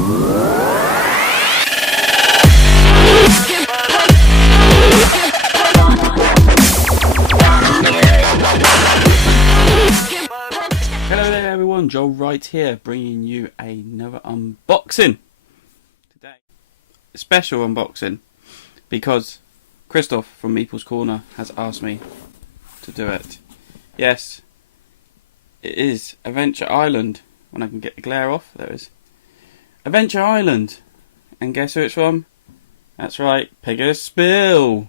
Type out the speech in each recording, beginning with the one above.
Hello there everyone, Joel Wright here, bringing you another unboxing. Today, a special unboxing, because Christoph from Meeples Corner has asked me to do it. Yes, it is Adventure Island. When I can get the glare off, there it is. Adventure Island. And guess who it's from? That's right, Pegasus Spill.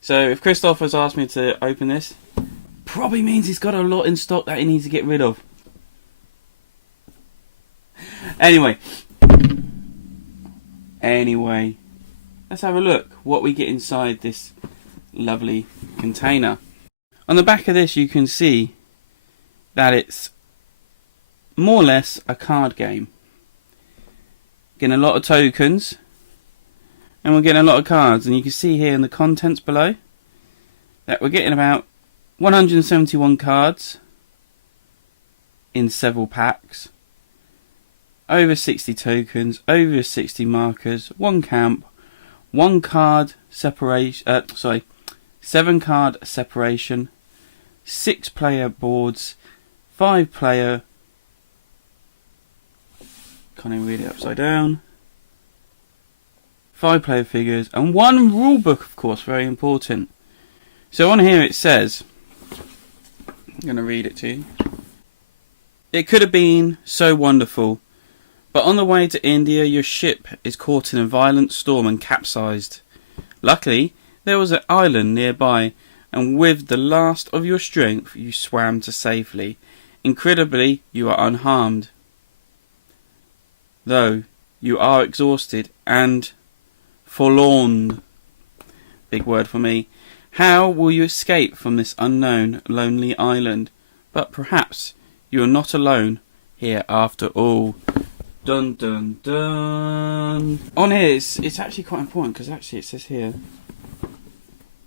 So if Christoph has asked me to open this, probably means he's got a lot in stock that he needs to get rid of. Anyway, let's have a look what we get inside this lovely container. On the back of this you can see that it's more or less a card game. Getting a lot of tokens, and we're getting a lot of cards, and you can see here in the contents below that we're getting about 171 cards in several packs, over 60 tokens, over 60 markers, one camp, 1 card separation, 7 card separation, 6 player boards, 5 player, can't even read it upside down, 5 player figures, and 1 rule book, of course, very important. So on here it says, I'm going to read it to you. It could have been so wonderful, but on the way to India your ship is caught in a violent storm and capsized. Luckily there was an island nearby, and with the last of your strength you swam to safely. Incredibly you are unharmed, though you are exhausted and forlorn. Big word for me. How will you escape from this unknown, lonely island? But perhaps you are not alone here after all. Dun dun dun. On here, it's actually quite important, because actually it says here,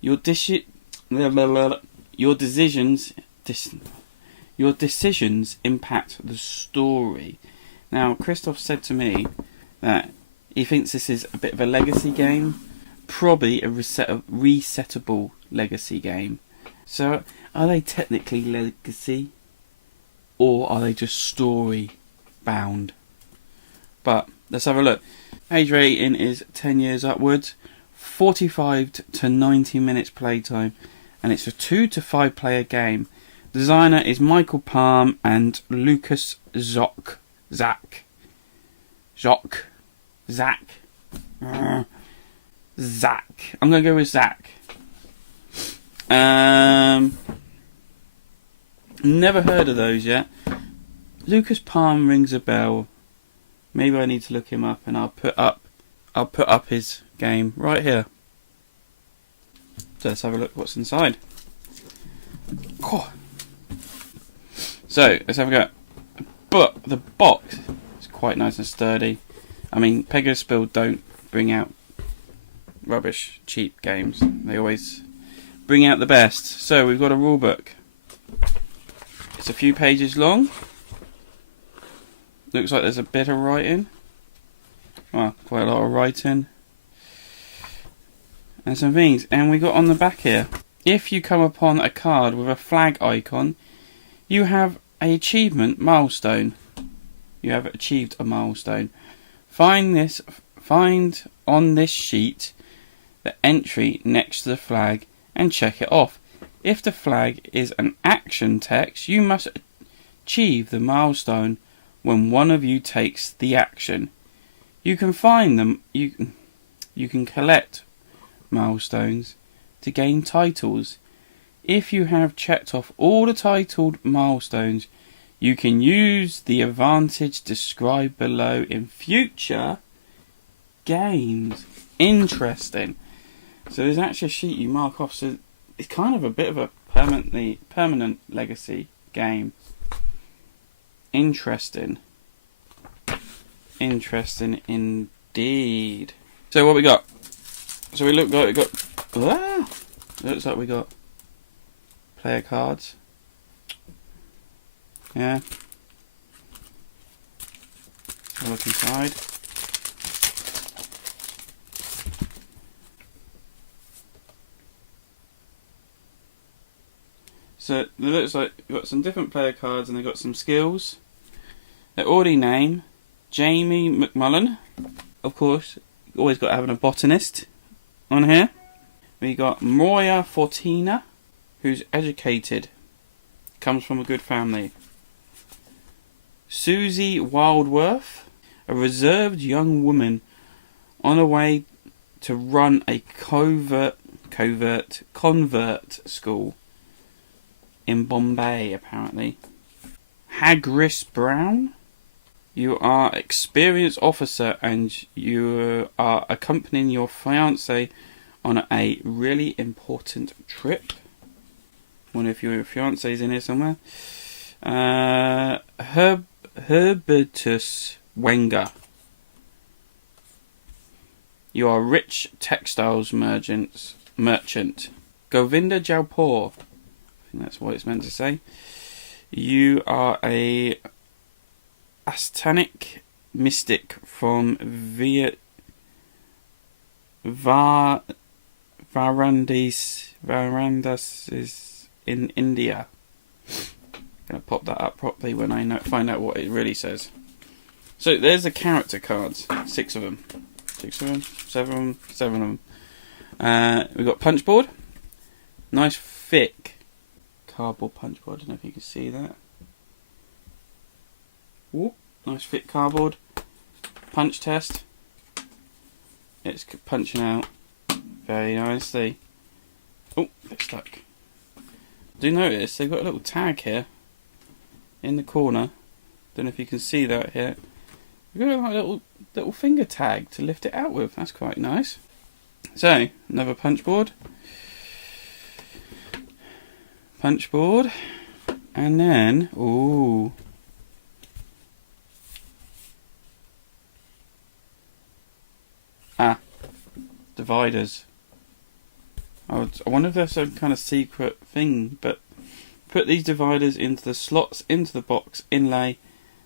your decisions impact the story. Now, Christoph said to me that he thinks this is a bit of a legacy game. Probably a resettable legacy game. So, are they technically legacy? Or are they just story bound? But, let's have a look. Age rating is 10 years upwards. 45 to 90 minutes playtime. And it's a 2 to 5 player game. Designer is Michael Palm and Lucas Zach. I'm going to go with Zach. Never heard of those yet. Lucas Palm rings a bell. Maybe I need to look him up, and I'll put up his game right here. So let's have a look what's inside. So let's have a go. But the box is quite nice and sturdy. I mean, Pegasus Spill don't bring out rubbish, cheap games. They always bring out the best. So we've got a rule book. It's a few pages long. Looks like there's a bit of writing. Well, quite a lot of writing. And some things. And we got on the back here, if you come upon a card with a flag icon, you have an achievement milestone. You have achieved a milestone. Find on this sheet the entry next to the flag and check it off. If the flag is an action text, you must achieve the milestone when one of you takes the action. You can find them. You can collect milestones to gain titles. If you have checked off all the titled milestones, you can use the advantage described below in future games. Interesting. So there's actually a sheet you mark off. So it's kind of a bit of a permanent legacy game. Interesting. Interesting indeed. So what we got? So we got looks like we got player cards. Yeah. Look inside. So it looks like you've got some different player cards and they've got some skills. They're already named Jamie McMullen. Of course, you always got to have a botanist on here. We got Moya Fortina, who's educated, comes from a good family. Susie Wildworth, a reserved young woman on her way to run a convert school in Bombay, apparently. Hagris Brown, you are experienced officer and you are accompanying your fiance on a really important trip. Wonder if your fiance is in here somewhere. Herbertus Wenger, you are a rich textiles merchant. Govinda Jalpur, I think that's what it's meant to say. You are a Astanic mystic from Varandas is in India. I'm going to pop that up properly when I find out what it really says. So there's the character cards. 6 of them. 6 of them? 7 of them? 7 of them. We've got punchboard. Nice thick cardboard punchboard. I don't know if you can see that. Ooh, nice thick cardboard. Punch test. It's punching out very nicely. Oh, it's stuck. Do notice they've got a little tag here in the corner. Don't know if you can see that here. We've got a little finger tag to lift it out with. That's quite nice. So, another punchboard. Punchboard. And then, ooh. Dividers. I wonder if there's some kind of secret thing, but put these dividers into the slots into the box inlay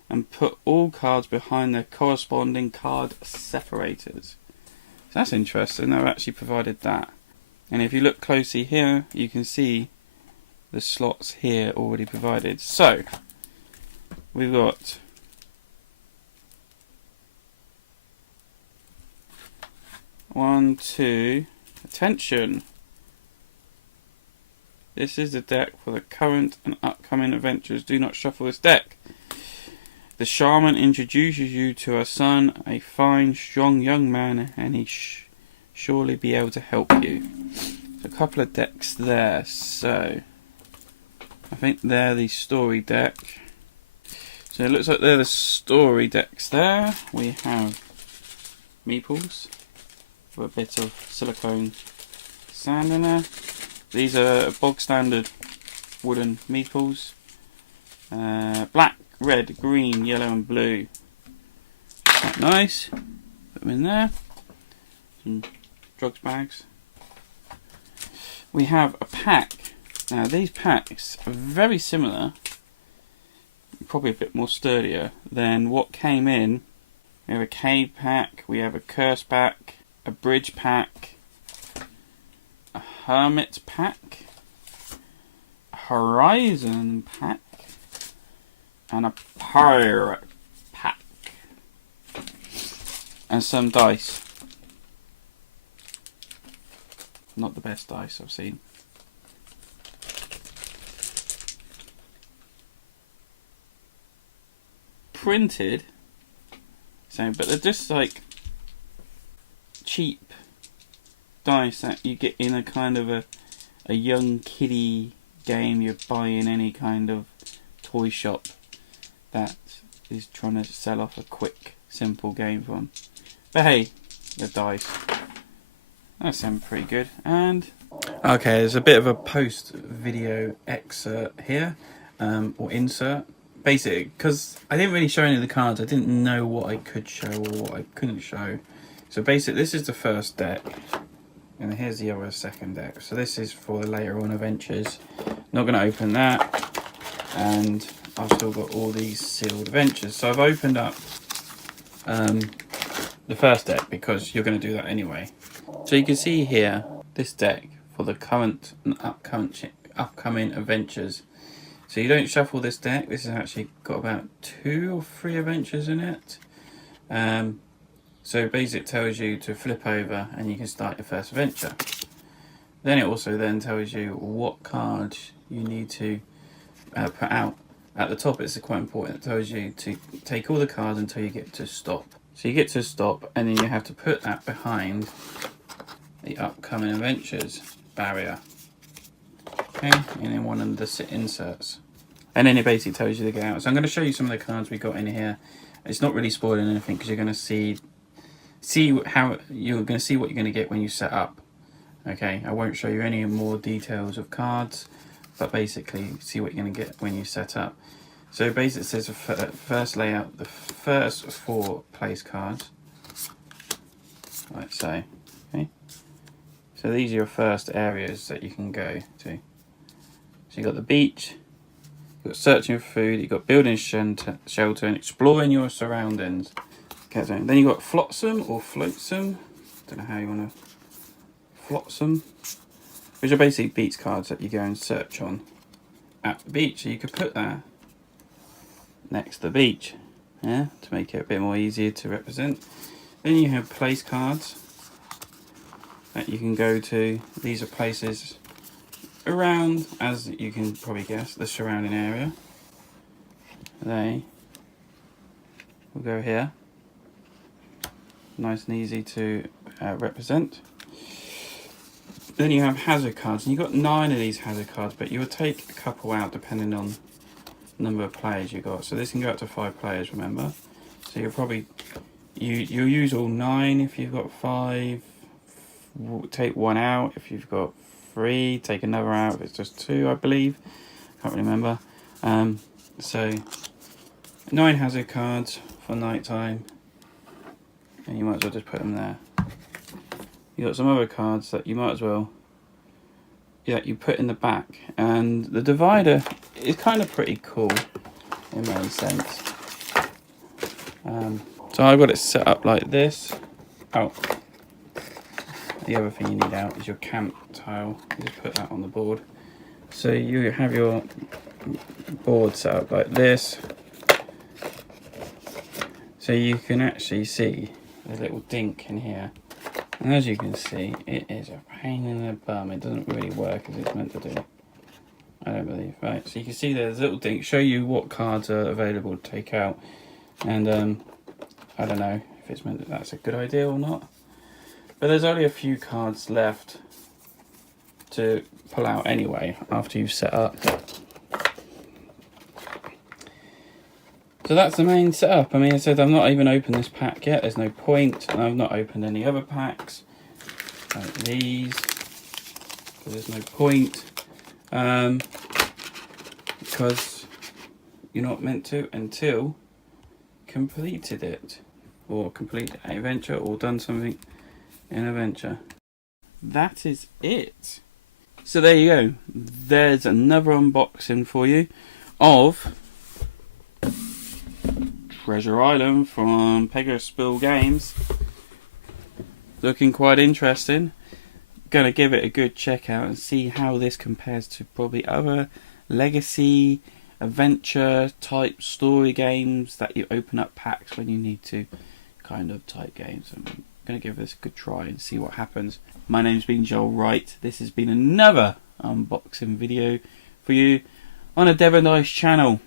and put all cards behind their corresponding card separators. So that's interesting, they've actually provided that. And if you look closely here, you can see the slots here already provided. So, we've got one, two, attention. This is the deck for the current and upcoming adventures. Do not shuffle this deck. The shaman introduces you to her son, a fine, strong young man, and he surely be able to help you. So a couple of decks there. So I think they're the story deck. So it looks like they're the story decks there. We have Meeples with a bit of silicone sand in there. These are bog standard wooden meeples. Black, red, green, yellow and blue. Quite nice. Put them in there. Some drugs bags. We have a pack. Now these packs are very similar, probably a bit more sturdier than what came in. We have a cave pack, we have a curse pack, a bridge pack, a hermit pack, a horizon pack, and a pirate pack, and some dice. Not the best dice I've seen. Printed, so but they're just like cheap dice that you get in a kind of a young kiddie game you buy in any kind of toy shop that is trying to sell off a quick, simple game for them. But hey, the dice. That sounds pretty good. And okay, there's a bit of a post-video excerpt here, or insert. Basically, because I didn't really show any of the cards, I didn't know what I could show or what I couldn't show. So basically, this is the first deck, and here's the other second deck. So this is for the later on adventures. Not going to open that, and I've still got all these sealed adventures. So I've opened up the first deck because you're going to do that anyway. So you can see here this deck for the current and upcoming adventures. So you don't shuffle this deck. This has actually got about 2 or 3 adventures in it. So basically it tells you to flip over and you can start your first adventure. Then it also then tells you what cards you need to put out. At the top it's quite important. It tells you to take all the cards until you get to stop. So you get to stop and then you have to put that behind the upcoming adventures barrier. Okay, and then one of the inserts. And then it basically tells you to get out. So I'm going to show you some of the cards we got in here. It's not really spoiling anything because you're going to see how you're going to see what you're going to get when you set up. Okay, I won't show you any more details of cards, but basically see what you're going to get when you set up. So basically it says first layout, the first 4 place cards, like so. Okay, so these are your first areas that you can go to. So you've got the beach, you've got searching for food, you've got building shelter and exploring your surroundings. Okay, so then you've got flotsam or flotsam, don't know how you want to flotsam, which are basically beach cards that you go and search on at the beach. So you could put that next to the beach, yeah, to make it a bit more easier to represent. Then you have place cards that you can go to. These are places around, as you can probably guess, the surrounding area. They will go here, nice and easy to represent. Then you have hazard cards, and you've got 9 of these hazard cards, but you will take a couple out depending on the number of players you got. So this can go up to 5 players, remember. So you'll probably you'll use all 9 if you've got 5. Take 1 out if you've got 3. Take another out if it's just 2, I believe. Can't remember. So 9 hazard cards for night time, and you might as well just put them there. You got some other cards that you might as well, yeah, you put in the back, and the divider is kind of pretty cool in many sense. So I've got it set up like this. Oh, the other thing you need out is your camp tile. You just put that on the board. So you have your board set up like this, so you can actually see the little dink in here. And as you can see, it is a pain in the bum. It doesn't really work as it's meant to do, I don't believe. Right, so you can see there's a little dink, show you what cards are available to take out. And I don't know if it's meant that's a good idea or not. But there's only a few cards left to pull out anyway after you've set up. So that's the main setup. I mean, I said I've not even opened this pack yet. There's no point. And I've not opened any other packs like these, because there's no point. Because you're not meant to until completed it, or completed an adventure, or done something in an adventure. That is it. So there you go. There's another unboxing for you of Treasure Island from Pegasus Games. Looking quite interesting. Gonna give it a good check out and see how this compares to probably other legacy adventure type story games that you open up packs when you need to, kind of type games. I'm gonna give this a good try and see what happens. My name's been Joel Wright. This has been another unboxing video for you on a Devon channel.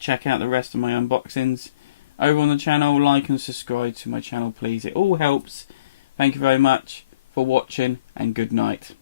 Check out the rest of my unboxings over on the channel. Like and subscribe to my channel, please. It all helps. Thank you very much for watching, and good night.